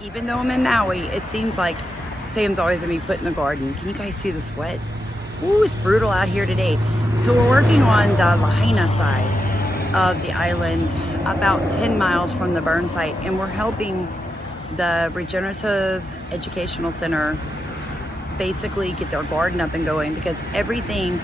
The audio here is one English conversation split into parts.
Even though I'm in Maui, it seems like Sam's always gonna be put in the garden. Can you guys see the sweat? Ooh, it's brutal out here today. So we're working on the Lahaina side of the island, about 10 miles from the burn site, and we're helping the Regenerative Educational Center basically get their garden up and going, because everything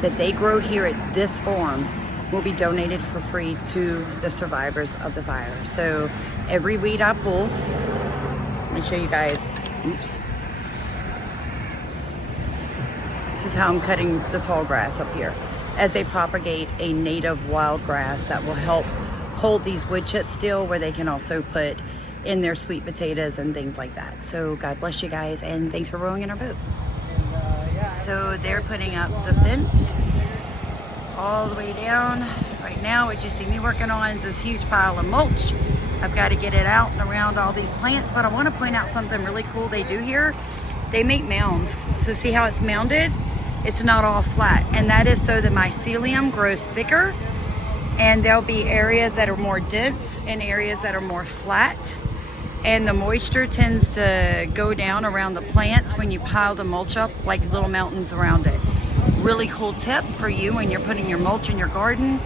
that they grow here at this farm will be donated for free to the survivors of the fire. So every weed I pull, let me show you guys, oops. This is how I'm cutting the tall grass up here, as they propagate a native wild grass that will help hold these wood chips still, where they can also put in their sweet potatoes and things like that. So God bless you guys, and thanks for rowing in our boat. So they're putting up the fence all the way down. Right now what you see me working on is this huge pile of mulch. I've got to get it out and around all these plants, but I want to point out something really cool they do here. They make mounds. So see how it's mounded? It's not all flat, and that is so the mycelium grows thicker, and there'll be areas that are more dense and areas that are more flat, and the moisture tends to go down around the plants when you pile the mulch up like little mountains around it. Really cool tip for you when you're putting your mulch in your garden: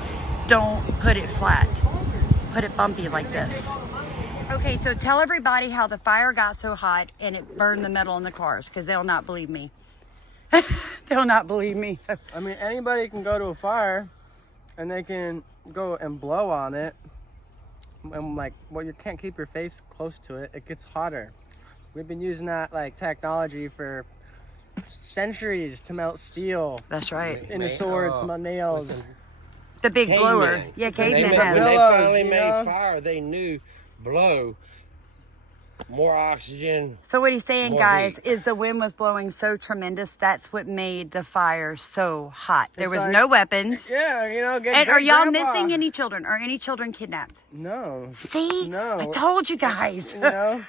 don't put it flat, put it bumpy like this. Okay, so tell everybody how the fire got so hot and it burned the metal in the cars, because they'll not believe me. They'll not believe me. So. I mean, anybody can go to a fire and they can go and blow on it, and like, well, you can't keep your face close to it. It gets hotter. We've been using that like technology for centuries to melt steel. That's right. Into swords, nails. The big Caveman. blower. Yeah, caveman had When it. they finally made fire, they knew blow more oxygen. So what he's saying, More guys, heat. is the wind was blowing so tremendous. That's what made the fire so hot. There It's was like- no weapons. Yeah, you know. And are y'all missing any children? Are any children kidnapped? No. See? No. I told you guys. You know,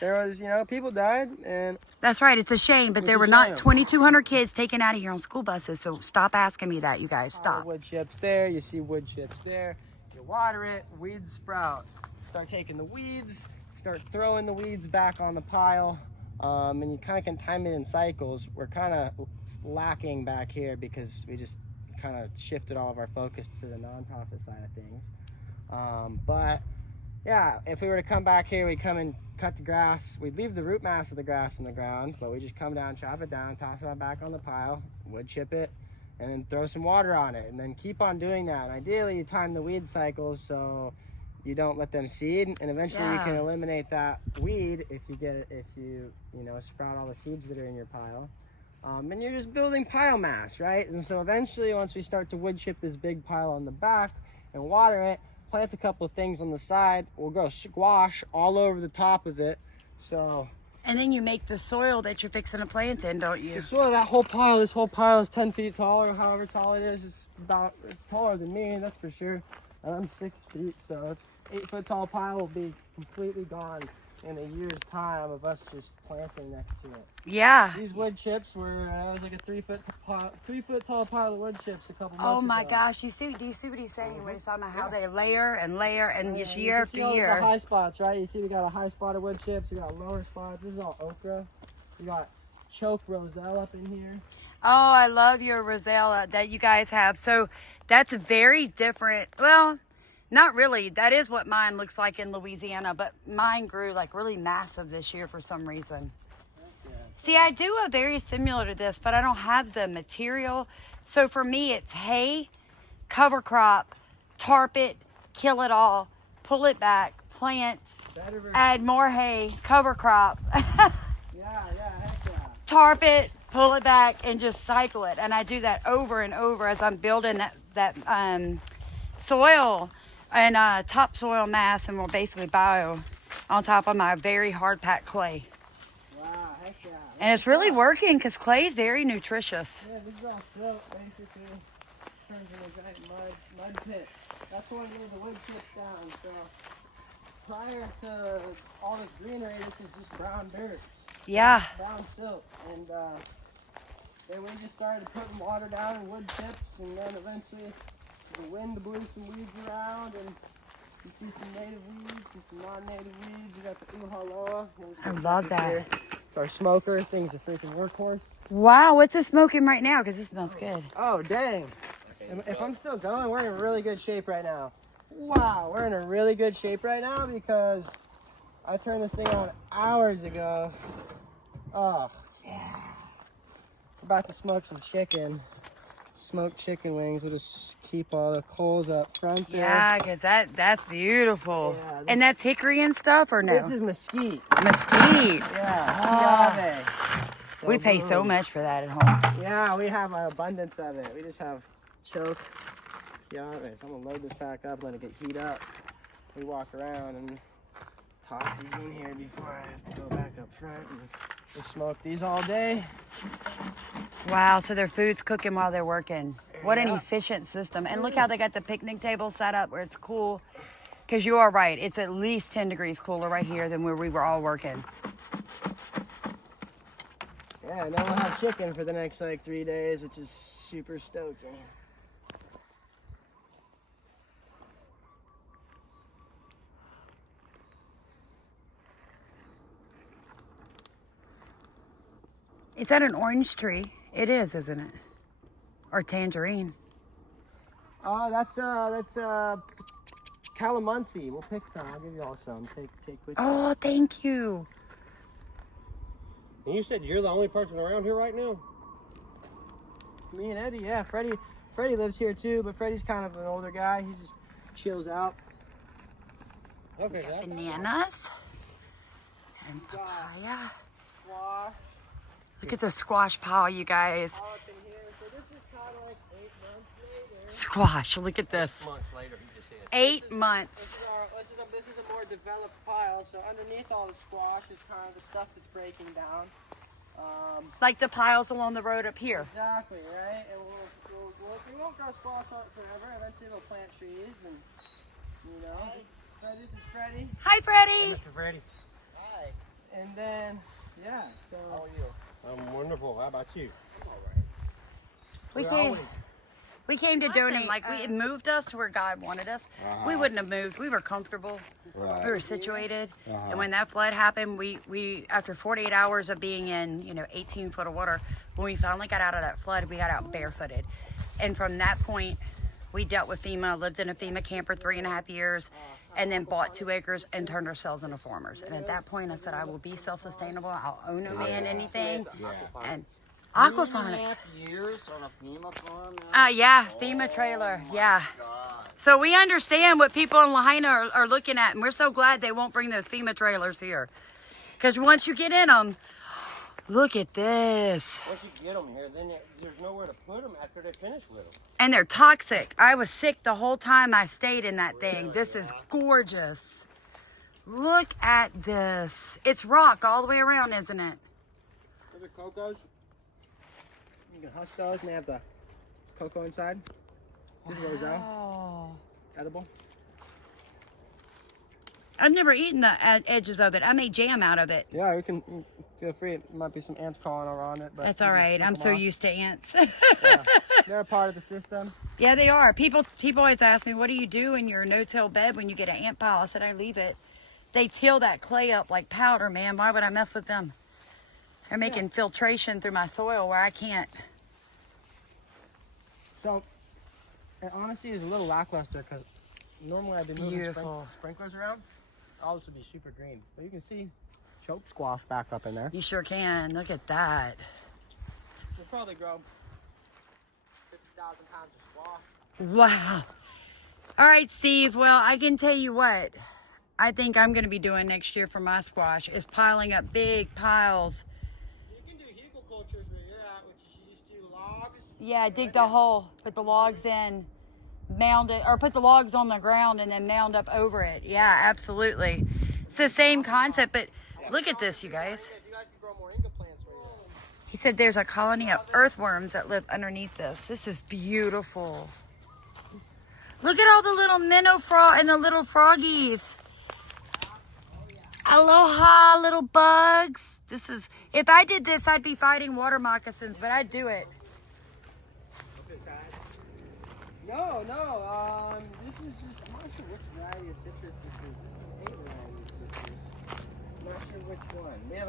there was, people died, and That's right. It's a shame, but there were not 2,200 kids taken out of here on school buses. So stop asking me that, you guys. Stop. wood chips there. You see wood chips there. You water it, weeds sprout. Start taking the weeds, start throwing the weeds back on the pile, and you kind of can time it in cycles. We're kind of lacking back here because we just kind of shifted all of our focus to the nonprofit side of things. But yeah, if we were to come back here, we'd come and cut the grass. We'd leave the root mass of the grass in the ground, but we just come down, chop it down, toss it back on the pile, wood chip it, and then throw some water on it, and then keep on doing that. And ideally, you time the weed cycles so you don't let them seed, and eventually you can eliminate that weed if you sprout all the seeds that are in your pile. And you're just building pile mass, right? And so eventually, once we start to wood chip this big pile on the back and water it, plant a couple of things on the side, we'll grow squash all over the top of it. So, And then you make the soil that you're fixing to plant in, don't you? this whole pile is 10 feet tall, or however tall it is. It's taller than me, that's for sure. And I'm 6 feet, so it's 8-foot tall pile will be completely gone in a year's time of us just planting next to it. Yeah. These wood chips were, it was like a 3-foot tall pile of wood chips a couple months Oh my ago. gosh, do you see what he's saying when he's talking about how they layer and layer and just You year can after see all year. the high spots, right? You see we got a high spot of wood chips, we got lower spots. This is all okra. We got choke roselle up in here. Oh, I love your rosella that you guys have. So that's very different. Well, not really. That is what mine looks like in Louisiana, but mine grew like really massive this year for some reason. See, I do a very similar to this, but I don't have the material. So for me, it's hay, cover crop, tarp it, kill it all, pull it back, plant, add more hay, cover crop, tarp it, pull it back, and just cycle it. And I do that over and over as I'm building that soil and topsoil mass, and we're basically bio on top of my very hard packed clay. Wow, heck yeah. And it's really working because clay is very nutritious. Yeah, this is all silt, basically. Turns into a giant mud pit. That's why we made the wood chips down. So prior to all this greenery, this is just brown dirt. Yeah. Brown silt. And then we just started putting water down and wood chips, and then eventually the wind blew some weeds around, and You see some native weeds and some non-native weeds. You got the uhaloa. I love that. Here. It's our smoker. Thing's a freaking workhorse. Wow, what's it smoking right now? Because it smells good. Oh, dang. If I'm still going, we're in really good shape right now. Wow, we're in a really good shape right now because I turned this thing on hours ago. Oh, yeah. About to smoke some chicken. Smoked chicken wings. We'll just keep all the coals up front there. Yeah, because that's beautiful. Yeah, and that's hickory and stuff, or no? This is mesquite. Mesquite. Yeah. So We pay so boom. much for that at home. Yeah, we have an abundance of it. We just have choke. Yeah, I'm gonna load this back up, let it get heat up. We walk around and toss these in here before I have to go back up front. And we'll smoke these all day. Wow, so their food's cooking while they're working. What an Yeah. efficient system. And look how they got the picnic table set up where it's cool. Because you are right, it's at least 10 degrees cooler right here than where we were all working. Yeah, and then we'll have chicken for the next like 3 days, which is super stoking. Is that an orange tree? It is, isn't it? Or tangerine. Oh, that's calamansi. We'll pick some. I'll give you all some. Take with you. Oh, thank you. And you said you're the only person around here right now? Me and Eddie, yeah. Freddie lives here too, but Freddie's kind of an older guy. He just chills out. Okay, Dad. Bananas and papaya. Squash. Look at the squash pile, you guys. All up in here. So this is kind of like 8 months later. Squash, look at this. Months later, he just said. 8 months. This is a more developed pile. So underneath all the squash is kind of the stuff that's breaking down. Like the piles along the road up here. Exactly, right? And we won't grow squash on it forever. Eventually we'll plant trees and, you know. So this is Freddie. Hi, Freddie. Mr. Freddie. Hi. And then, yeah, so. How are you? I'm wonderful. How about you? I'm all right. We came to donate. Like, it moved us to where God wanted us. We wouldn't have moved. We were comfortable. Right. We were situated. And when that flood happened, we after 48 hours of being in, 18 foot of water, when we finally got out of that flood, we got out barefooted. And from that point, we dealt with FEMA, lived in a FEMA camp for 3.5 years, and then bought 2 acres and turned ourselves into farmers. And at that point, I said, I will be self-sustainable. I'll own a man anything. And aquaponics. 3.5 years on a FEMA farm now? Yeah, FEMA trailer, yeah. So we understand what people in Lahaina are looking at, and we're so glad they won't bring those FEMA trailers here. Because once you get in them, look at this. Once you get them here, then there's nowhere to put them after they finish with them. And they're toxic. I was sick the whole time I stayed in that thing. This is gorgeous. Look at this. It's rock all the way around, isn't it? Those are cocos. You can husk those and they have the cocoa inside. This is roselle. Oh. Edible. I've never eaten the edges of it. I made jam out of it. Yeah, you can feel free. It might be some ants crawling around it, but That's you all just right. pick I'm them so off. used to ants. Yeah. They're a part of the system. Yeah, they are. People always ask me, what do you do in your no-till bed when you get an ant pile? I said, I leave it. They till that clay up like powder, man. Why would I mess with them? They're making filtration through my soil where I can't. So, it honestly is a little lackluster because normally I'd be moving beautiful. sprinklers around. All this would be super green. But you can see choke squash back up in there. You sure can. Look at that. We'll probably grow 50,000 pounds of squash. Wow. All right, Steve. Well, I can tell you what I think I'm going to be doing next year for my squash is piling up big piles. You can do hugel cultures where you're at, which is you just do logs. Yeah, dig the hole, put the logs in, mound it, or put the logs on the ground and then mound up over it. Yeah, absolutely. It's the same concept, but look at this, you guys. You guys can grow more Inga plants where you're at. He said there's a colony of earthworms that live underneath this. This is beautiful. Look at all the little minnow frog and the little froggies. Aloha, little bugs. This is, if I did this, I'd be fighting water moccasins, but I'd do it. No, this is just, I'm not sure which variety of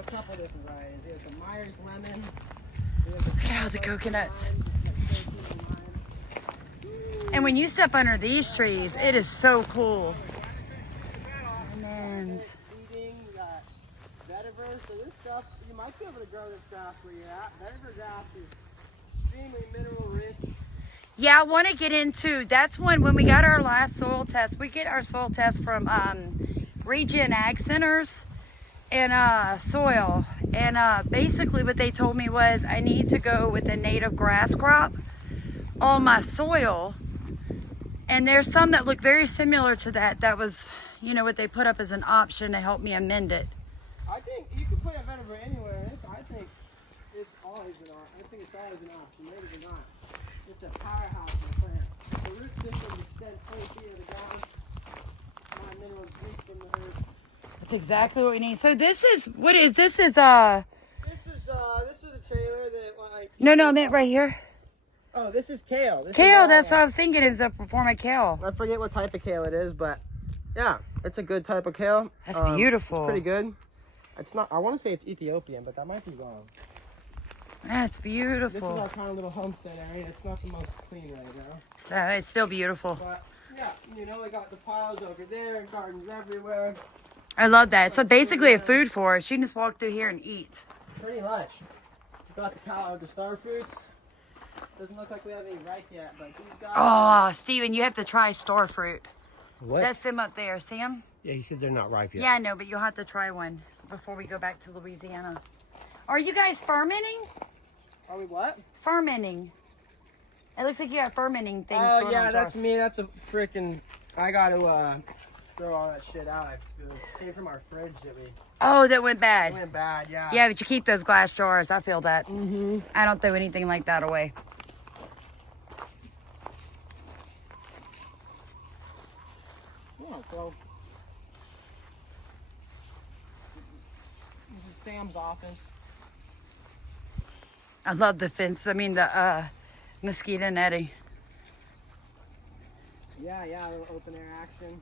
a couple different varieties. We have the Myers lemon. Look at all the coconuts. And when you step under these trees, it is so cool. Almonds. Seeding, you got vetiver. So this stuff, you might be able to grow this grass where you're at. Vetiver grass is extremely mineral rich. Yeah, I want to get into, that's when we got our last soil test. We get our soil test from Regenerative Ag Centers and soil. And basically what they told me was I need to go with a native grass crop on my soil. And there's some that look very similar to that. That was, you know, what they put up as an option to help me amend it. I think you can put a vetiver anywhere. I think it's always an option. I think it's always an option, maybe not. It's a powerhouse of a plant. The root systems extend 20 feet of the ground. My minerals leak from the earth. That's exactly what we need. So this is, what is, this is, This was a trailer that like. no, I meant right here. Oh, this is kale. Kale, that's what I was thinking, is a form of kale. I forget what type of kale it is, but yeah, it's a good type of kale. That's beautiful. It's pretty good. It's not, I want to say it's Ethiopian, but that might be wrong. That's This is beautiful. our kind of little homestead area. It's not the most clean right now. So it's still beautiful. But yeah, you know, we got the piles over there, gardens everywhere. I love that. It's basically a food forest. You can just walk through here and eat. Pretty much. We got the star fruits. Doesn't look like we have any ripe yet, but these guys. Oh, Steven, you have to try star fruit. What? That's them up there. See them? Yeah, he said they're not ripe yet. Yeah, I know, but you'll have to try one before we go back to Louisiana. Are you guys fermenting? Are we what? Fermenting. It looks like you got fermenting things Oh going yeah, on. that's me. That's a freaking. I got to throw all that shit out. It came from our fridge that we. Oh, that went bad. It went bad, yeah. Yeah, but you keep those glass jars. I feel that. Mm-hmm. I don't throw anything like that away. Yeah, so. This is Sam's office. I love the fence. I mean, the mosquito netting. Yeah, a little open air action.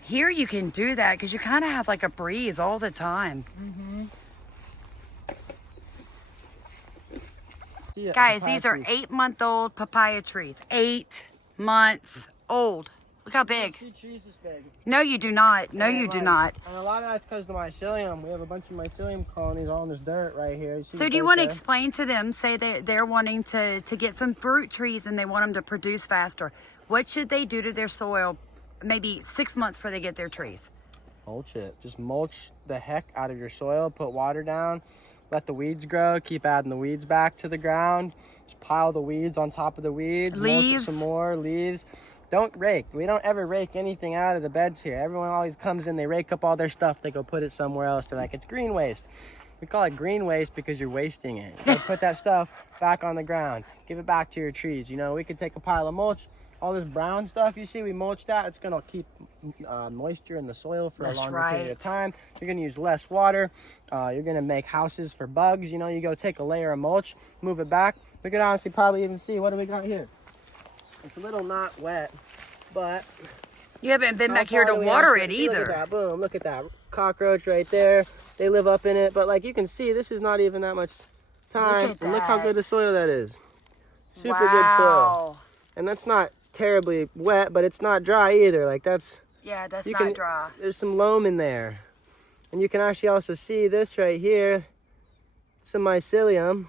Here you can do that because you kind of have like a breeze all the time. Mm-hmm. Guys, these are 8-month-old papaya trees. 8 months old. Look how big. See trees this big. No, you do not. No, you do not. And a lot of that's because of the mycelium. We have a bunch of mycelium colonies all in this dirt right here. So do you want to explain to them, say that they're wanting to get some fruit trees and they want them to produce faster. What should they do to their soil maybe 6 months before they get their trees? Mulch it. Just mulch the heck out of your soil. Put water down. Let the weeds grow. Keep adding the weeds back to the ground. Just pile the weeds on top of the weeds. Mulch it some more. Leaves. Don't rake. We don't ever rake anything out of the beds here. Everyone always comes in, they rake up all their stuff, they go put it somewhere else. They're like, it's green waste. We call it green waste because you're wasting it. You put that stuff back on the ground. Give it back to your trees. You know, we could take a pile of mulch. All this brown stuff you see, we mulched that. It's going to keep moisture in the soil for a longer period of time. You're going to use less water. You're going to make houses for bugs. You know, you go take a layer of mulch, move it back. We could honestly probably even see, what do we got here? It's a little not wet, but you haven't been back here to water it either. Look at that, boom, look at that cockroach right there. They live up in it, but like you can see, this is not even that much time. And look how good the soil that is. Super good soil. And that's not terribly wet, but it's not dry either. Like that's not dry. There's some loam in there. And you can actually also see this right here. Some mycelium.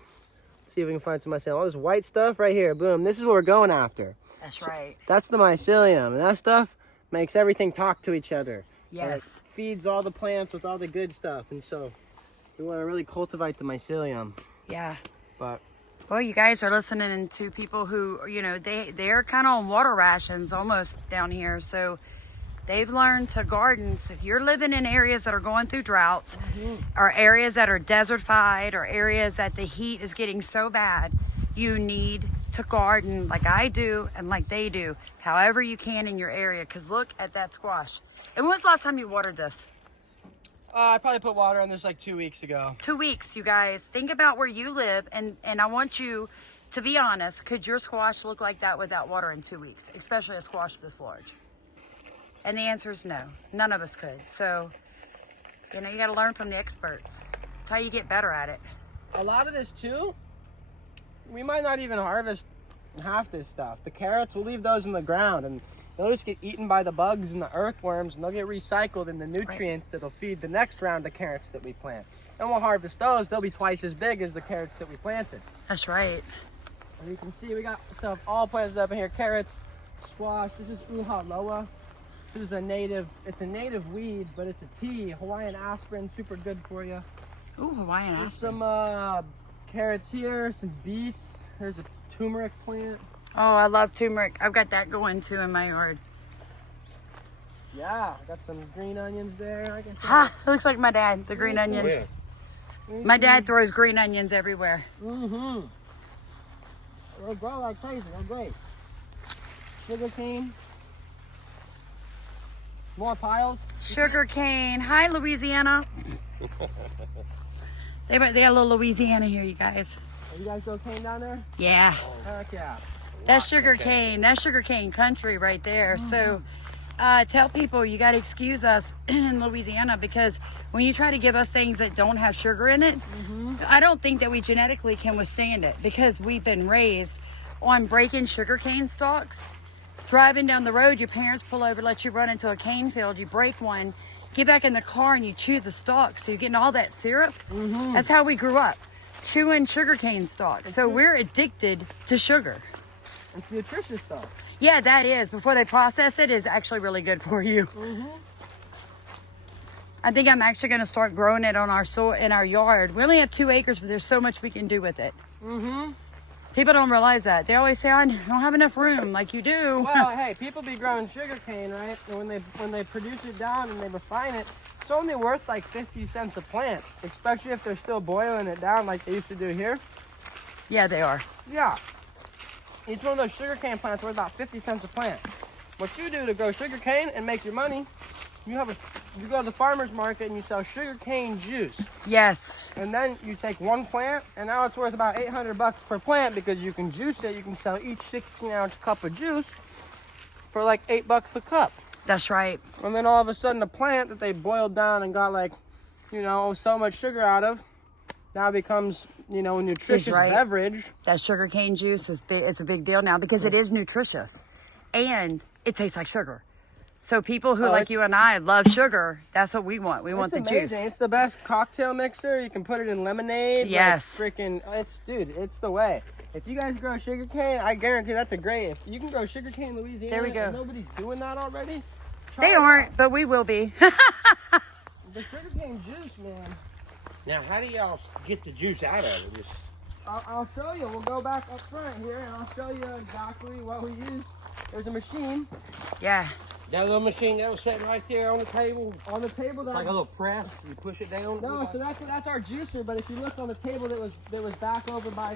Let's see if we can find some mycelium. All this white stuff right here. Boom. This is what we're going after. That's right. That's the mycelium. And that stuff makes everything talk to each other. Yes. It feeds all the plants with all the good stuff. And so we want to really cultivate the mycelium. Yeah. But well, you guys are listening to people who, you know, they're kind of on water rations almost down here. So they've learned to garden. So if you're living in areas that are going through droughts, or areas that are desertified, or areas that the heat is getting so bad, you need to garden like I do and like they do, however you can in your area. Because look at that squash. And when was the last time you watered this? I probably put water on this like 2 weeks ago. 2 weeks, you guys. Think about where you live, and I want you to be honest. Could your squash look like that without water in 2 weeks, especially a squash this large? And the answer is no. None of us could. So You know, you got to learn from the experts. That's how you get better at it. A lot of this too, we might not even harvest half this stuff. The carrots, we'll leave those in the ground and they'll just get eaten by the bugs and the earthworms, and they'll get recycled in the nutrients that'll feed the next round of carrots that we plant. And we'll harvest those. They'll be twice as big as the carrots that we planted. That's right. And you can see we got stuff all planted up in here. Carrots, squash. This is uhaloa. This is it's a native weed, but it's a tea. Hawaiian aspirin, super good for you. Ooh, Hawaiian There's aspirin. some carrots here, some beets. There's a turmeric plant. Oh, I love turmeric. I've got that going too in my yard. Yeah, I got some green onions there. Like I said. Ha! It looks like my dad, the green onions. Yeah. My dad throws green onions everywhere. Mm-hmm. They grow like crazy. They're great. Sugar cane. More piles. Sugar cane. Hi, Louisiana. They got a little Louisiana here, you guys. Are you guys go cane down there? Yeah. Heck yeah. That's sugar cane. That's sugar cane country right there. So tell people you got to excuse us in Louisiana, because when you try to give us things that don't have sugar in it, I don't think that we genetically can withstand it, because we've been raised on breaking sugar cane stalks. Driving down the road, your parents pull over, let you run into a cane field, you break one, get back in the car and you chew the stalk. So you're getting all that syrup. That's how we grew up, chewing sugar cane stalks. So we're addicted to sugar. It's nutritious though. Yeah, that is. Before they process it, is actually really good for you. I think I'm actually going to start growing it on our soil in our yard. We only have 2 acres, but there's so much we can do with it. People don't realize that. They always say, I don't have enough room. Like you do. Well, hey, people be growing sugar cane, right? And when they produce it down and they refine it, it's only worth like 50 cents a plant, especially if they're still boiling it down like they used to do here. Yeah, they are. Yeah. Each one of those sugar cane plants worth about 50 cents a plant. What you do to grow sugar cane and make your money, you go to the farmer's market and you sell sugar cane juice. Yes. And then you take one plant, and now it's worth about $800 per plant, because you can juice it. You can sell each 16-ounce cup of juice for like $8 a cup. That's right. And then all of a sudden, the plant that they boiled down and got like, so much sugar out of, now becomes, a nutritious beverage. That sugar cane juice is big. It's a big deal now because it is nutritious, and it tastes like sugar. So people who like you and I love sugar, that's what we want. We want the amazing. juice. It's the best cocktail mixer. You can put it in lemonade. Yes. Like it's the way. If you guys grow sugar cane, I guarantee that's a great. If you can grow sugar cane in Louisiana, There we go. And nobody's doing that already. They aren't, but we will be. The sugar cane juice, man. Now, how do y'all get the juice out of it? Just... I'll show you. We'll go back up front here, and I'll show you exactly what we use. There's a machine. Yeah. That little machine that was sitting right there on the table. On the table, It's like a little press. You push it down. No, so that's our juicer. But if you look on the table that was back over by